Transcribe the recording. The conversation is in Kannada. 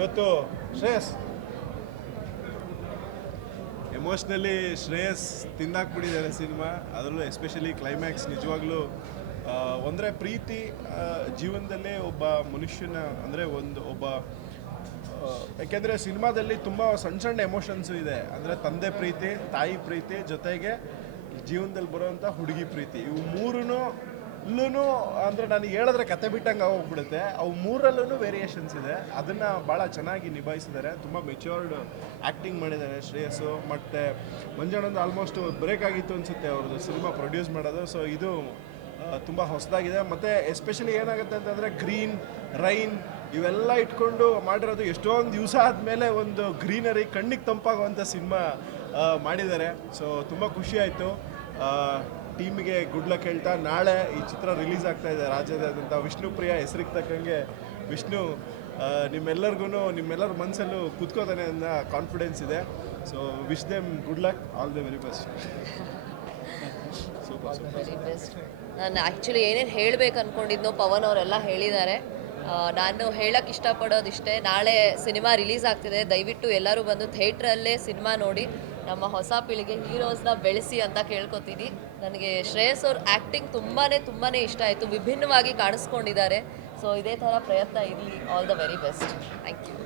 ಇವತ್ತು ಶ್ರೇಯಸ್. ಎಮೋಷ್ನಲಿ ಶ್ರೇಯಸ್ ತಿಂದಾಕ್ಬಿಟ್ಟಿದ್ದಾರೆ ಸಿನಿಮಾ. ಅದರಲ್ಲೂ ಎಸ್ಪೆಷಲಿ ಕ್ಲೈಮ್ಯಾಕ್ಸ್ ನಿಜವಾಗ್ಲೂ ಅಂದರೆ ಪ್ರೀತಿ ಜೀವನದಲ್ಲೇ ಒಬ್ಬ ಮನುಷ್ಯನ, ಅಂದರೆ ಒಂದು ಒಬ್ಬ ಯಾಕೆಂದ್ರೆ ಸಿನಿಮಾದಲ್ಲಿ ತುಂಬ ಸಣ್ಣ ಸಣ್ಣ ಎಮೋಷನ್ಸ್ ಇದೆ. ಅಂದರೆ ತಂದೆ ಪ್ರೀತಿ, ತಾಯಿ ಪ್ರೀತಿ ಜೊತೆಗೆ ಜೀವನದಲ್ಲಿ ಬರುವಂಥ ಹುಡುಗಿ ಪ್ರೀತಿ. ಇವು ಮೂರೂ ಇಲ್ಲೂ ಅಂದರೆ ನಾನು ಹೇಳಿದ್ರೆ ಕತೆ ಬಿಟ್ಟಂಗೆ ಹೋಗ್ಬಿಡುತ್ತೆ ಅವು ಮೂರಲ್ಲೂ ವೇರಿಯೇಷನ್ಸ್ ಇದೆ. ಅದನ್ನು ಭಾಳ ಚೆನ್ನಾಗಿ ನಿಭಾಯಿಸಿದ್ದಾರೆ. ತುಂಬ ಮೆಚ್ಯೂರ್ಡ್ ಆ್ಯಕ್ಟಿಂಗ್ ಮಾಡಿದ್ದಾರೆ ಶ್ರೇಯಸ್ಸು. ಮತ್ತು ಮಂಜಣ್ಣಂದು ಆಲ್ಮೋಸ್ಟ್ ಬ್ರೇಕ್ ಆಗಿತ್ತು ಅನಿಸುತ್ತೆ ಅವ್ರದ್ದು ಸಿನಿಮಾ ಪ್ರೊಡ್ಯೂಸ್ ಮಾಡೋದು. ಸೊ ಇದು ತುಂಬ ಹೊಸದಾಗಿದೆ. ಮತ್ತು ಎಸ್ಪೆಷಲಿ ಏನಾಗುತ್ತೆ ಅಂತಂದರೆ ಗ್ರೀನ್ ರೈನ್ ಇವೆಲ್ಲ ಇಟ್ಕೊಂಡು ಮಾಡಿರೋದು ಎಷ್ಟೊಂದು ದಿವಸ ಆದಮೇಲೆ ಒಂದು ಗ್ರೀನರಿ ಕಣ್ಣಿಗೆ ತಂಪಾಗುವಂಥ ಸಿನಿಮಾ ಮಾಡಿದ್ದಾರೆ. ಸೊ ತುಂಬ ಖುಷಿ ಆಯಿತು. ಟೀಮಿಗೆ ಗುಡ್ ಲಕ್ ಹೇಳ್ತಾ ನಾಳೆ ಈ ಚಿತ್ರ ರಿಲೀಸ್ ಆಗ್ತಾ ಇದೆ ರಾಜ್ಯದಾದ್ಯಂತ ವಿಷ್ಣುಪ್ರಿಯ ಹೆಸರಿಗೆ ತಕ್ಕಂಗೆ ವಿಷ್ಣು ನಿಮ್ಮೆಲ್ಲರಿಗೂ ನಿಮ್ಮೆಲ್ಲರ ಮನಸ್ಸಲ್ಲೂ ಕುತ್ಕೋತಾನೆ ಅನ್ನೋ ಕಾನ್ಫಿಡೆನ್ಸ್ ಇದೆ. So wish them good luck all the very best super very best ನಾನು ಆ್ಯಕ್ಚುಲಿ ಏನೇನು ಹೇಳಬೇಕು ಅಂದ್ಕೊಂಡಿದ್ನೋ ಪವನ್ ಅವರೆಲ್ಲ ಹೇಳಿದ್ದಾರೆ. ನಾನು ಹೇಳಕ್ಕೆ ಇಷ್ಟಪಡೋದಿಷ್ಟೇ. ನಾಳೆ ಸಿನಿಮಾ ರಿಲೀಸ್ ಆಗ್ತಿದೆ. ದಯವಿಟ್ಟು ಎಲ್ಲರೂ ಬಂದು ಥಿಯೇಟ್ರಲ್ಲೇ ಸಿನಿಮಾ ನೋಡಿ ನಮ್ಮ ಹೊಸ ಪೀಳಿಗೆ ಹೀರೋಸ್ನ ಬೆಳೆಸಿ ಅಂತ ಕೇಳ್ಕೊತೀನಿ. ನನಗೆ ಶ್ರೇಯಸ್ ಅವ್ರ ಆ್ಯಕ್ಟಿಂಗ್ ತುಂಬಾ ತುಂಬಾ ಇಷ್ಟ ಆಯಿತು. ವಿಭಿನ್ನವಾಗಿ ಕಾಣಿಸ್ಕೊಂಡಿದ್ದಾರೆ. ಸೊ ಇದೇ ಥರ ಪ್ರಯತ್ನ ಇರಲಿ. All the very best thank you